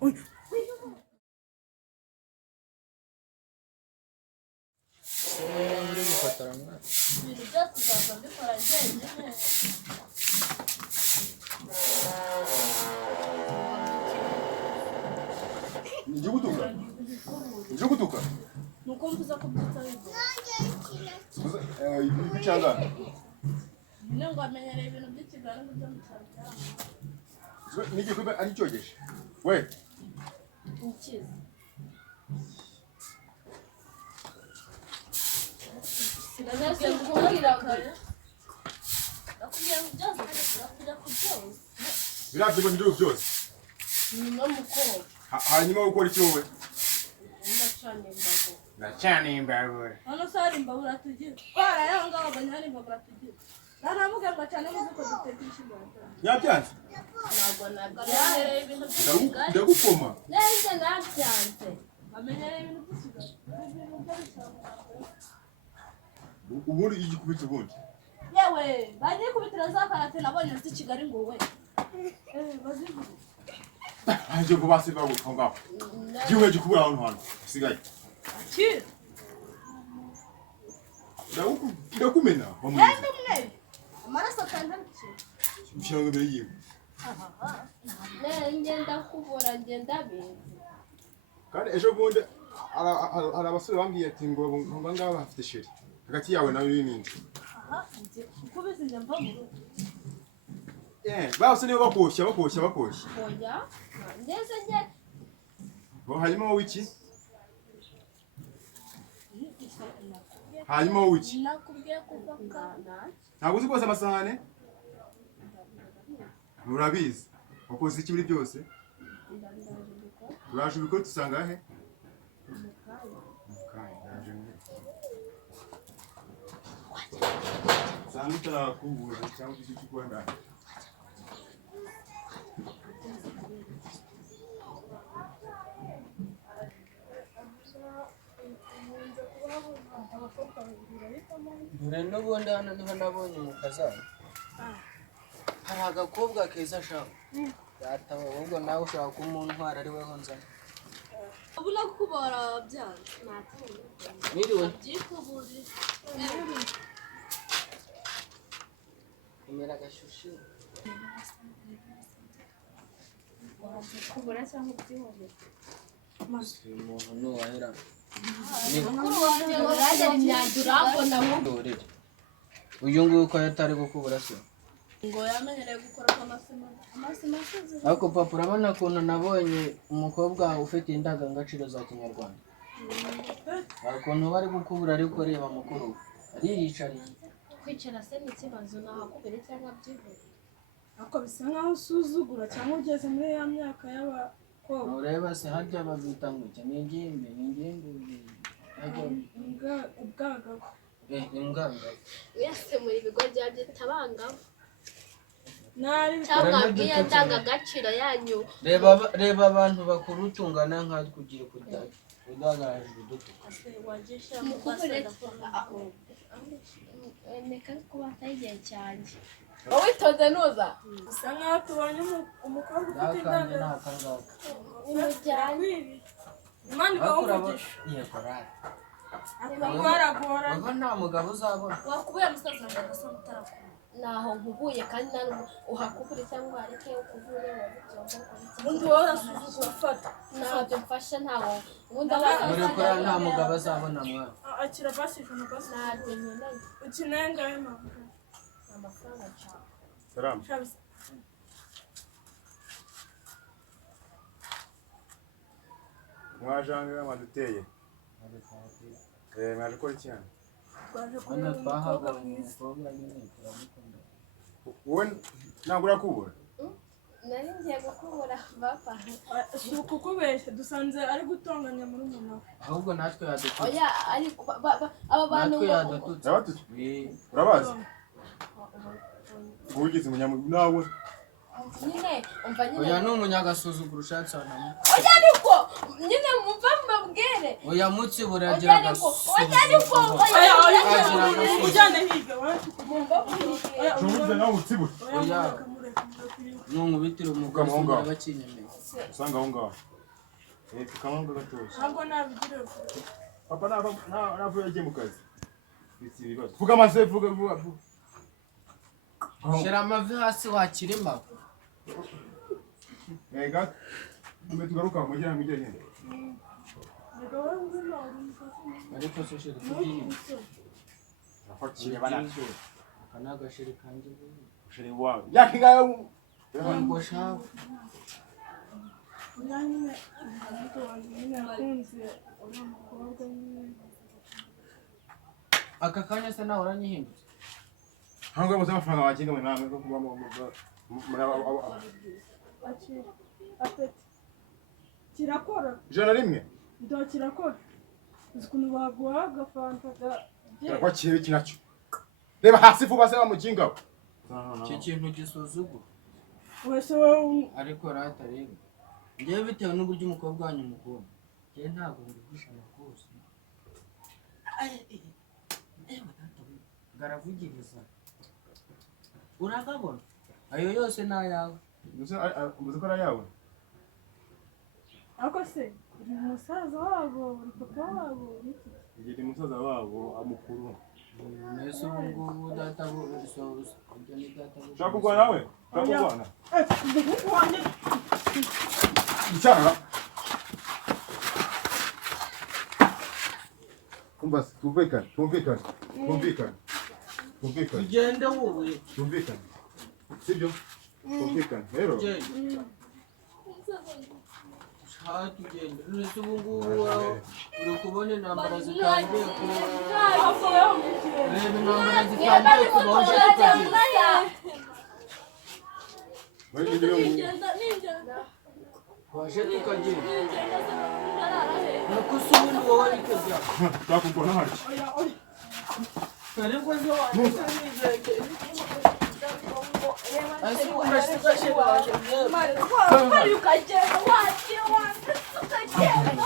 Oi. Uri gufatara mwana. Ibintu byose uzaza mbikora njyenyine. Njugutuka. Nuko mvuza ko byitsa bigo. Ibichanga. Nengo amenyereye ibintu by'Ikigali ngo byo mucyaro. Niki kuba ari cyogesha. We. Ukize. Sinazase kumbwira kare. Nakubwiye ngo byose kujya kubyose. Biravye ngo njye byose. Ni no mukoro. Hanyuma ukora iki wowe? Ndacanye imbago. Nacane imbago. Hano sari imbabura tugira. Bara yanga abanyari imbabura tugira. Naravuga ngo cyane muko dutekisha imbabura. Yabyanze. Ntabwo nagamenyereye ibintu by'Ikigali. Ndagukoma. Neze nabyanze. Amenyereye ibintu by'Ikigali. Ubundi igikubita ubundi. Yewe, bagiye kubitira za karate nabonye ufite Kigali ngo we. Bazivuga. Aje kubase bago konga. Jiwe gikubura aho hano. Sigaye. Ki? Ndakumena. Nende mwe. Amaraso atandatu. Mshanga mbere yiwe. Ngenda kubura ngenda bizi. Kandi ejo bundi ara abasore bambwiye ati ngo nganga bafite sheri. Hagati yawe nawe n'indi. Kubizi nyamba mu rugo. Bose nibo bakoshya. Oya. Ndeze nge. Hanyuma wowe iki? Hanyuma wowe iki? Nakubwiye kuva Ntabwo uzi koza amasahane? Urabizi. Wakoze iki muri byose? Uraje ubikora tusanga he? Sanga utarakubura cyangwa icyo cy'Rwanda. Dore n'ubundi hano niho nabonye umukazana. Hari agakobwa keza shaka. Yatawe ahubwo nawe ushaka kumuntwara ari weho nzana. Ubuna kubara byanze. Natumye. Niriwe. Byikubuzi. Kumera gashushu. Kubura cyangwa byihorera. Umuntu nuwahera. Mukuru wanjye urajya imyandura mbona mu. Uyu nguyu ko yatari gukubura se. Ngo yamenyereye gukora amasima. Ariko papa urabona ukuntu nabonye umukobwa ufite indangagaciro za Kinyarwanda. Ukuntu bari gukubura ariko reba mukuru. Ariyicariye. Kwicara se n'ikibazo nahakubere cyangwa byihorera. Ako bisa nkaho usuzugura cyangwa ugeze muri ya myaka y'abakobwa. Ureba se harya babita ngo ingimbi. Ubwagago. Inganga. Wese muri bigo bya byitabangabo. Nari cyangwa bwiye ndangagaciro yanyu. Reba abantu bakuru tungana nka kugiye kujya. Udagaje uduto. wagisha Mukubure. Neka kuba atayigiye cyane. Wowe toze nuza. bisa nkaho tubonye umukobwa ufite Nakanje indangagaciro. nakangaka. Umujyanye. Imana ikawumugisha. Yekorara. Akagoragora. Ngo nta mugabo uzabona. Wakubuye musaza wanjye agasoma utarakura. Naho nkubuye kandi nari uhakubure cyangwa areke ukubure Undi wowe asuzugura ufata. ntabyo mfasha ntawo ubundi Muri kora nta mugabo azabona mwana. Akira basisha basi. ntabyo nkeneye Ukinenga y'amaguru. amafaranga nshaka. Salamu. Shabisa. Mwajanga amaduteye. Mwaje gukora iki hano? Twaje Hano kureba umukobwa twahabonye mwiza. umukobwa nyine turamukunda. Wowe ntabwo urakubura? Nari ngiye gukubura papa. Si ukukubeshya dusanze ari gutonganya muri umuntu we. Ahubwo natwe yadututse. Oya ariko aba bantu Natwe yadututse. Yabatutse? Eh, Urabazi? Ugize munyamu nawe. nyine umva nyine oya ni umunyagasuzuguro ushatse wanamo. oya ariko nyine mumva mbabwire. Oya mutsi buragira agasuzuguro. Ujyane hirya wowe. Shumbuze nawe utsibura. Oya. Nunkubitira umugabo usanga bakinyemeye. Usanga aho ngaho. Tukamanga gatoshye. ntabwo nabigira Papa navuye agiye mu kazi. Bisi ibibazo. Vuga amaze vuga. Shira amavi hasi wakirima. Ega. Tugaruka mujya nyine. Ariko se shira tugiye. Afakire bana. Kanaga shira kandi. Shira wawe. Yakingayo. Ngo shaho. nyine nakunze uriya mukobwa nyine Aka kanya se nawe uranyihindutse. Hanga muza amafaranga wakinga mu namwe kuba apeti kirakora Jana rimwe. ndo kirakora uzi ukuntu baguha agafanta Kwa kibe kinacyo. Reba hasi vuba se bamukinga. Iki kintu gisuzugura. wese wowe Ariko rata rero. Ngewe bitewe n'uburyo umukobwa wanyu mukunda. Ngewe ntabwo mbigusha rwose. Garavugiriza. Uragabona? Ayo yose ni ayawe. Muzi ko ari ayawe. ako se uri umusaza wabo uri papa wabo uri iki Igihe umusaza wabo amukuru. Nese ubu ngubu data busoza. Ibyo ni data busoza. Shaka kugwana nawe? Shaka kugwana? umuhungu wanjye Icyara. Kumbas, tumvikane. Ugende wowe. Tumvikane. Sibyo? Tumvikane. Rero. Tugende. Nese ubu ngubu uri kubona intambara zitangiye kuba. Reba intambara zitangiye kuba uje tukagira. Waje tukagira. Nuko se ubundi wowe bikajya. Shaka kugwana hari. Ariko se waje nizeye. Asi urashikashe waje. Hari ukagenda wagiye ukagenda.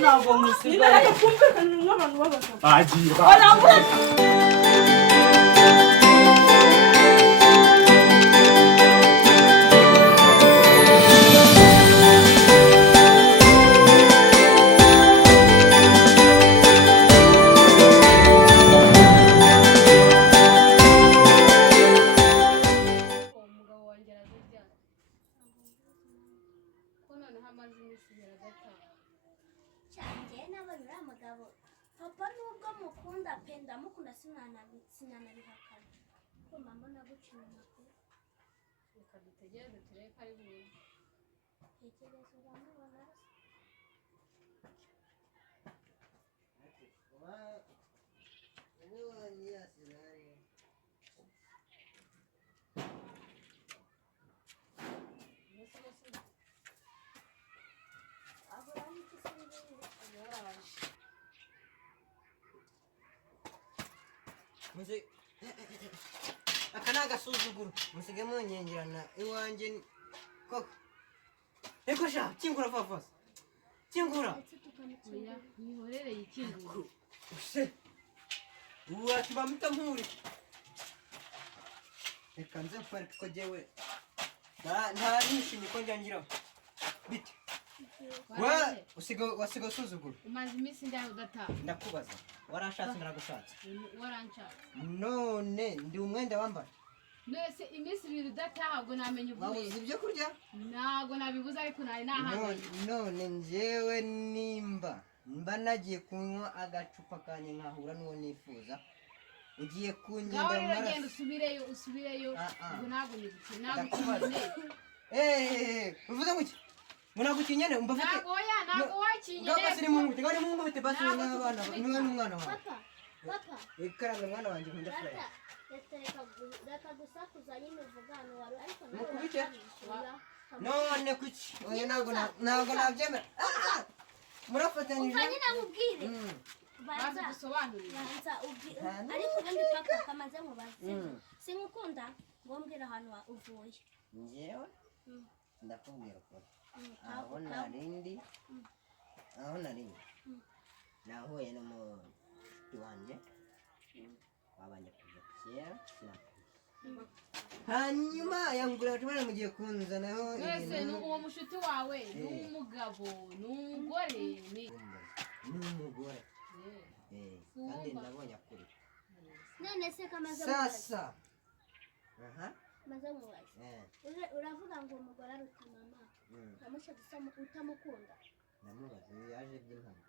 Ntabwo musigaye. kumvikana nk'abantu b'abagabo Agiye. Papa nubwo mukunda pe ndamukunda sinanabihakana kumva mbona gucina amakuru Reka dutegereze turebe ko ari buze. tekereza uramubona aka ni agasuzuguro musige munyengerana iwanjye koko reko sha kingura vavasa kingura Oya, nihorere yikingura. use uwatiba mutampuri reka nze mfarike ko jewe nta nishimye ko njya ngiraho bite wasiga usuzuguro Umaze iminsi ndaho udataha. ndakubaza warashatse naragushatse Waranshaka. none ndi umwenda wambara Nese iminsi ibiri udataha ubwo namenye wabuze uvuye. ibyo kurya Ntabwo nabibuze ariko nari nahagaye. none njyewe nimba mba nagiye kunywa agacupa kanjye nkahura n'uwo nifuza ugiye Ngaho kungenda mu rero genda maraso usubireyo. Ubwo ntabwo nibutse. Ndakubaza. Nagukinyene. uvuze ngo iki ngo nagukinyene umva afite Ntabwo wakinyene. ngaho siri mu ngute ngaho ni mu ngute basi n'abana niwe n'umwana wawe papa ikaraga mwana wanjye nkunda furayi reka gusakuza nyine uvuga hano wari ariko Mukubite? none kuki oya ntabwo nabyemera murafatanyije umva nyine nkubwire Baza dusobanurire. banza ubwire ariko ubundi papa kamaze mubaze sinkukunda ngo mbwira ahantu uvuye njyewe ndakubwira ukuri aho narindi nahuye n'umushuti wanjye wabanje kuva kera sinakuzi hanyuma yambura tubana mugiye kunzanaho mwese ni uwo mushuti wawe ni umugabo ni umugore ni umugore kandi ndabonye akuri none se kamaze sasa maze mubaze uravuga ngo umugore aruta mama namusha gusoma utamukunda namubaze yaje by'impamo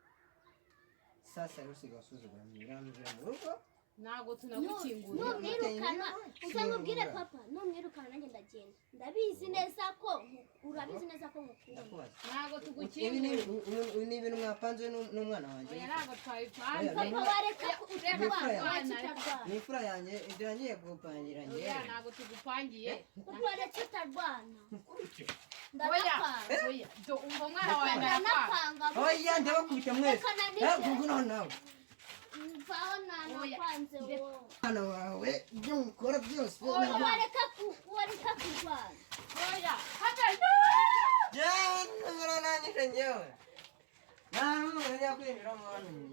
sasa rusiga wasuzugura miramvira mu rugo ntago tunagukingura numwirukana uzamubwire papa numwirukana nanjye ndagenda ndabizi neza ko urabizi neza ko mukunda ntago tugukingura ni ibintu mwapanze n'umwana wanjye ntago twabipanze papa wareka utarwana ni imfura yanjye ibyo ngiye kugupangira njye ntago tugupangiye wareka utarwana oya do umva mwana wawe ndanapanga oya ndabakubita mwese gugu nawe mvaho nanakwanze wowe mwana wawe ibyo mukora byose wareka kurwana oya hata njyewe nanyije njyewe nta n'umuntu ujya kwinjira mu bantu